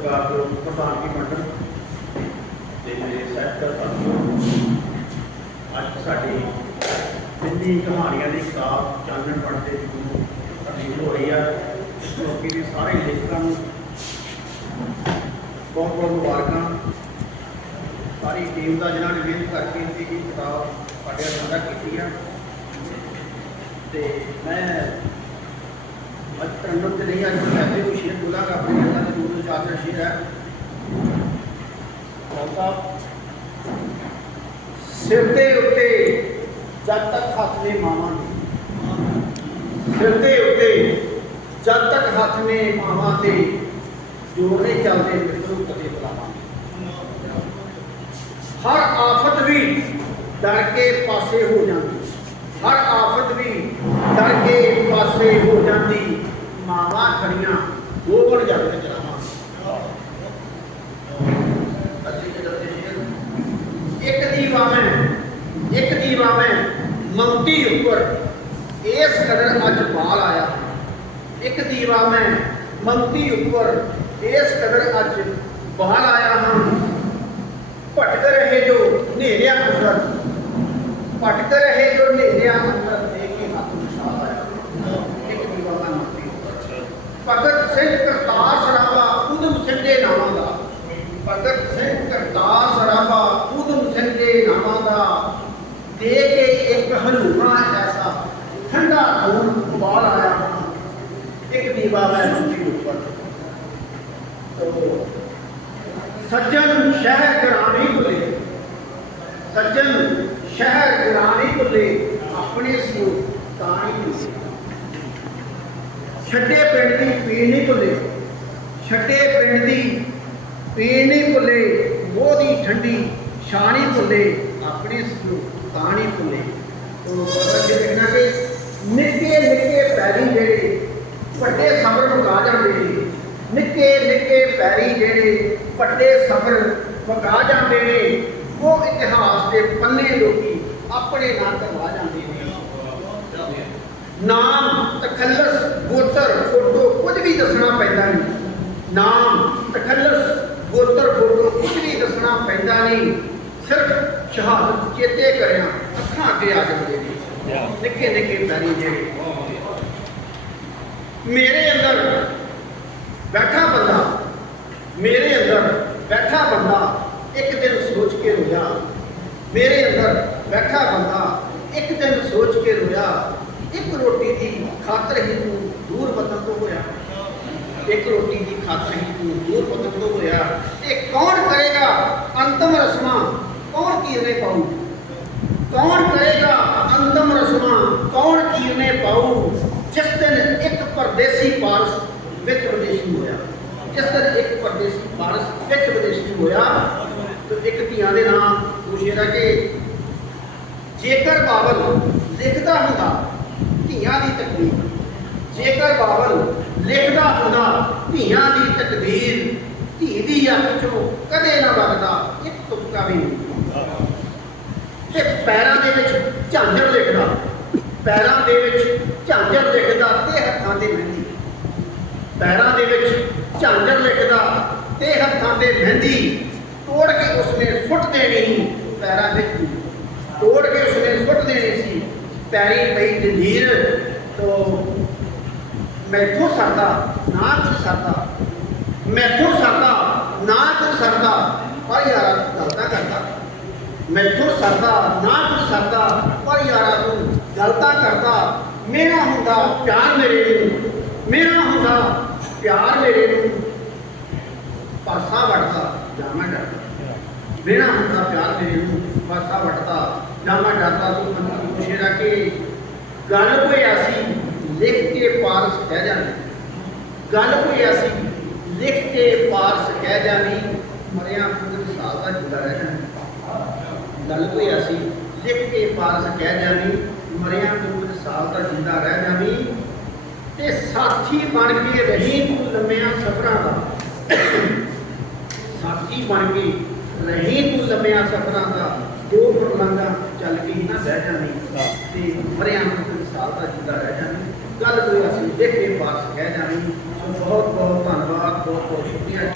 ਸਤਿਕਾਰਯੋਗ ਪ੍ਰਧਾਨ ਜੀ ਮੰਡਲ ਤੇ ਮੇਰੇ ਸਹਿਤ ਸਾਥੀਓ, ਅੱਜ ਸਾਡੀ ਬਿੰਦੀ ਕਹਾਣੀਆਂ ਦੀ ਕਿਤਾਬ ਚਾਨਣ ਪੜਦੇ ਨੂੰ ਰਿਲੀਜ਼ ਹੋ ਰਹੀ ਆ। ਇਸ ਦੇ ਸਾਰੇ ਲੇਖਕਾਂ ਨੂੰ ਬਹੁਤ ਬਹੁਤ ਮੁਬਾਰਕਾਂ। ਸਾਰੀ ਟੀਮ ਦਾ ਜਿਨ੍ਹਾਂ ਨੇ ਮਿਹਨਤ ਕਰਕੇ ਇਹ ਕਿਤਾਬ ਸਾਡੇ ਨਾਲ ਸਾਂਝਾ ਕੀਤੀ ਆ। ਤੇ ਮੈਂ ਅੱਜ ਤਰਨਮ ਤੇ ਨਹੀਂ, ਅੱਜ ਮੈਂ ਕੋਈ ਸ਼ੇਰ ਬੋਲਾਂਗਾ ਆਪਣੇ ਅੱਲਾ ਦੇ ਦੂਰ ਚਾਰ ਚਾਰ ਸ਼ੇਰ ਹੈ। ਸਿਰ ਦੇ ਉੱਤੇ ਜਦ ਤੱਕ ਹੱਥ ਨੇ ਮਾਵਾਂ ਦੇ ਸਿਰ ਦੇ ਉੱਤੇ ਜਦ ਤੱਕ ਹੱਥ ਨੇ ਮਾਵਾਂ ਦੇ ਜੋਰ ਨਹੀਂ ਚੱਲਦੇ ਮਿੱਤਰੋ ਕਦੇ ਬੁਲਾਵਾਂ ਹਰ ਆਫਤ ਵੀ ਡਰ ਕੇ ਪਾਸੇ ਹੋ ਜਾਂਦੀ, ਹਰ ਆਫਤ ਵੀ ਡਰ ਕੇ ਪਾਸੇ ਹੋ ਜਾਂਦੀ। ਮਾਵਾਂ ਖੜੀਆਂ ਦੋ ਬਣ ਜਾਂਦੇ ਕੇ ਦੱਤੇ ਇੱਕ ਦੀਵਾ ਮੈਂ, ਇੱਕ ਦੀਵਾ ਮੈਂ ਮਮਤੀ ਉੱਪਰ, ਇਸ ਕਦਰ ਅੱਜ ਬਾਲ ਆਇਆ। ਇੱਕ ਦੀਵਾ ਮੈਂ ਮਮਤੀ ਉੱਪਰ, ਇਸ ਕਦਰ ਅੱਜ ਬਾਲ ਆਇਆ ਹਾਂ। ਭਟਕ ਰਹੇ ਜੋ ਹਨੇਰਿਆ ਅੰਦਰ, ਭਟਕ خون ابال آیا۔ ایک دیوا میں منڈی اوپر۔ تو سجن شہر گرانی کو لے، سجن شہر گرانی کو لے، اپنے سیو تائیں چھٹے پنڈ دی پینے کو لے، چھٹے پنڈ دی پینے کو لے وہ دی ٹھنڈی شانی کو لے، اپنے سیو تانی کو لے۔ تو جی کہنا کہ ਵੱਡੇ ਸਬਰ ਮੁਕਾ ਜਾਂਦੇ ਨੇ। ਨਿੱਕੇ ਨਿੱਕੇ ਪੈਰੀ ਜਿਹੜੇ ਵੱਡੇ ਸਫਰ ਮੁਕਾ ਜਾਂਦੇ ਨੇ ਉਹ ਇਤਿਹਾਸ ਦੇ ਪੰਨੇ ਲੋਕੀ ਆਪਣੇ ਨਾਂ ਕਰਵਾ ਜਾਂਦੇ ਨੇ। ਨਾਮ ਤਖੱਲਸ ਗੋਤਰ ਫੋਟੋ ਕੁਝ ਵੀ ਦੱਸਣਾ ਪੈਂਦਾ ਨਹੀਂ। ਨਾਮ ਤਖੱਲਸ ਗੋਤਰ ਫੋਟੋ ਕੁਝ ਵੀ ਦੱਸਣਾ ਪੈਂਦਾ ਨਹੀਂ। ਸਿਰਫ ਸ਼ਹਾਦਤ ਚੇਤੇ ਕਰਿਆ ਅੱਖਾਂ ਅੱਗੇ ਆ ਜਾਂਦੇ ਨੇ। ਨਿੱਕੇ ਨਿੱਕੇ ਪੈਰੀ ਜਿਹੜੇ میرے اندر بیٹھا بندہ میرے اندر بیٹھا بندہ ایک دن سوچ کے رویا میرے اندر بیٹھا بندہ ایک دن سوچ کے رویا ایک روٹی دی خاطر ہی تو دور بطن تو ہویا ایک روٹی دی خاطر ہی تو دور بطن تو ہویا ایک کون کرے گا انتم رسمہ کون کیرنے پاؤں کون کرے گا انتم رسمہ کون کیرنے پاؤں جس دے ਪਰਦੇਸੀ ਪਾਰਸ ਵਿੱਚ ਵਿਦੇਸ਼ੀ ਹੋਇਆ। ਜਿਸ ਦਿਨ ਇੱਕ ਪਰਦੇਸੀ ਪਾਰਸ ਵਿੱਚ ਵਿਦੇਸ਼ੀ ਹੋਇਆ, ਤੇ ਇੱਕ ਧੀਆਂ ਦੇ ਨਾਮ ਪੁੱਛੇਗਾ ਕਿ ਜੇਕਰ ਬਾਬਲ ਲਿਖਦਾ ਹੁੰਦਾ, ਧੀਆਂ ਦੀ ਤਕਦੀਰ। ਜੇਕਰ ਬਾਬਲ ਲਿਖਦਾ ਹੁੰਦਾ, ਧੀਆਂ ਦੀ ਤਕਦੀਰ, ਧੀ ਦੀ ਅੱਖ ਚੋਂ ਕਦੇ ਨਾ ਵਗਦਾ ਇੱਕ ਤੁਪਕਾ ਵੀ ਨਹੀਂ। ਤੇ ਪੈਰਾਂ ਦੇ ਵਿੱਚ ਝਾਂਜਰ ਲਿਖਦਾ। ਪੈਰਾਂ ਦੇ ਵਿੱਚ ਝਾਂਜਰ ਲਿਖਦਾ ਤੇ ਹੱਥਾਂ ਤੇ ਮਹਿੰਦੀ। ਪੈਰਾਂ ਦੇ ਵਿੱਚ ਝਾਂਜਰ ਲਿਖਦਾ ਤੇ ਹੱਥਾਂ ਤੇ ਮਹਿੰਦੀ। ਤੋੜ ਕੇ ਉਸਨੇ ਸੁੱਟ ਦੇਣੀ ਪੈਰਾਂ ਵਿੱਚ ਤੋੜ ਕੇ ਉਸਨੇ ਸੁੱਟ ਦੇਣੀ ਸੀ। ਪੈਰੀ ਪਈ ਜੰਜੀਰ। ਤੋ ਮੈਥੋਂ ਸਰਦਾ, ਨਾ ਕੁਝ ਸਰਦਾ। ਮੈਥੋਂ ਸਰਦਾ, ਨਾ ਕੁਝ ਸਰਦਾ। ਪਰ ਯਾਰਾ ਤੂੰ ਗਲਤਾਂ ਕਰਦਾ। ਮੈਥੋਂ ਸਰਦਾ, ਨਾ ਕੁਝ ਸਰਦਾ। ਪਰ ਯਾਰਾ ਤੂੰ ਗਲਤਾ ਕਰਦਾ, ਮੇਰਾ ਹੁੰਦਾ ਪਿਆਰ ਮੇਰੇ ਨੂੰ ਮੇਰਾ ਹੁੰਦਾ ਪਿਆਰ ਮੇਰੇ ਨੂੰ ਪਾਸਾ ਵਟਦਾ ਜਾਂ ਮੈਂ ਡਰਦਾ। ਮੇਰਾ ਹੁੰਦਾ ਪਿਆਰ ਮੇਰੇ ਨੂੰ ਪਾਸਾ ਵਟਦਾ ਜਾਂ ਮੈਂ ਡਰਦਾ, ਤੂੰ ਮੈਨੂੰ ਪੁੱਛੇ ਕਿ ਗੱਲ ਕੋਈ ਐਸੀ ਲਿਖ ਕੇ ਪਾਰਸ ਕਹਿ ਜਾਣੀ। ਗੱਲ ਕੋਈ ਐਸੀ ਲਿਖ ਕੇ ਪਾਰਸ ਕਹਿ ਜਾਣੀ, ਮਰਿਆ ਪੰਜ ਸਾਲ ਦਾ ਜਿੰਦਾ ਰਹਿ ਗੱਲ ਕੋਈ ਐਸੀ ਲਿਖ ਕੇ ਪਾਰਸ ਕਹਿ ਜਾਣੀ ਮਰਿਆ ਪੰਜ ਸਾਲ ਦਾ ਜਿੰਦਾ ਰਹਿ ਜਾਣੀ ਤੇ ਸਾਥੀ ਬਣ ਕੇ ਰਹੀ ਤੂੰ ਲੰਮਿਆਂ ਸਫ਼ਰਾਂ ਦਾ। ਸਾਥੀ ਬਣ ਕੇ ਰਹੀ ਤੂੰ ਲੰਮਿਆਂ ਸਫ਼ਰਾਂ ਦਾ। ਦੋ ਫਰਮਾਨਾ ਚੱਲ ਕੇ ਨਾ ਬਹਿ ਜਾਣੀ ਤੇ ਮਰਿਆ ਨੂੰ ਕੋਈ ਸਾਲ ਦਾ ਜਿੰਦਾ ਰਹਿ ਜਾਣੀ ਗੱਲ ਕੋਈ ਅਸੀਂ ਦੇਖ ਕੇ ਪਾਸ ਕਹਿ ਜਾਣੀ। ਬਹੁਤ ਬਹੁਤ ਧੰਨਵਾਦ ਬਹੁਤ ਬਹੁਤ ਸ਼ੁਕਰੀਆ।